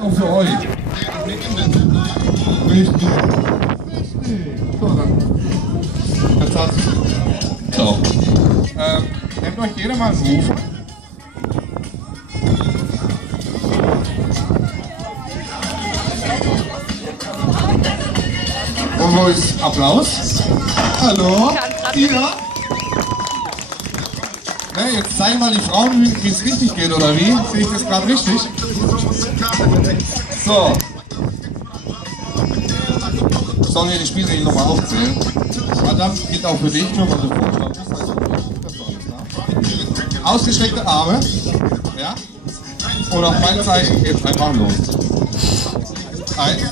Auch für euch. Richtig. So, dann. Jetzt hat's. So. Nehmt euch jeder mal einen Ruf. Und wo ist Applaus? Hallo? Ja? Ne, jetzt zeigen mal die Frauen, wie es richtig geht, oder wie? Sehe ich das gerade richtig? So. Sollen wir die Spielregeln nochmal aufzählen? Madame, geht auch für dich, nur mal so vorstellen. Ausgestreckte Arme. Ja? Und auf beide Seiten geht's einfach los. 1,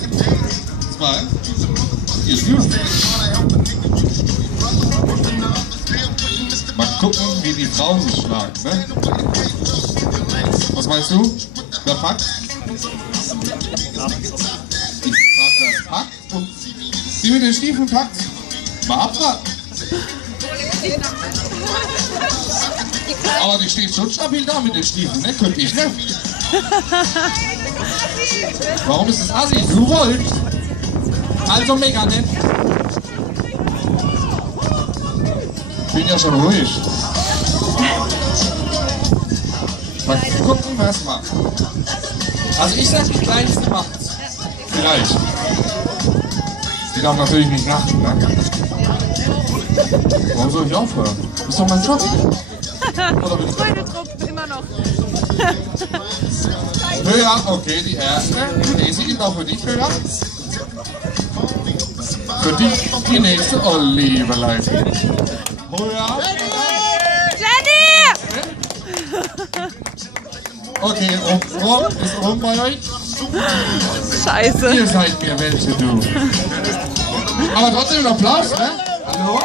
2, 4, 5. Mal gucken, wie die Frauen sich schlagen, ne? Was meinst du? Wer packt? Ich frage, wer packt und die mit den Stiefeln packt. Mal abwarten. Aber die steht schon stabil da mit den Stiefeln, ne? Könnte ich nicht. Warum ist es assi? Du wolltest. Also mega nett. Ich bin ja schon ruhig. Mal gucken, wer es macht. Also ich sag, die Kleinste macht's. Vielleicht. Die darf natürlich nicht lachen, ne? Warum soll ich aufhören? Das ist doch mein Job. Oder bin ich Freude immer noch. Höher, okay, die erste. Daisy geht auch für dich höher. Für dich die nächste. Oh, liebe Leute. Höher. Jenny! Okay, und rum, ist rum bei euch? Scheiße. Ihr seid mir welche, du. Aber trotzdem Applaus, ne? Hallo?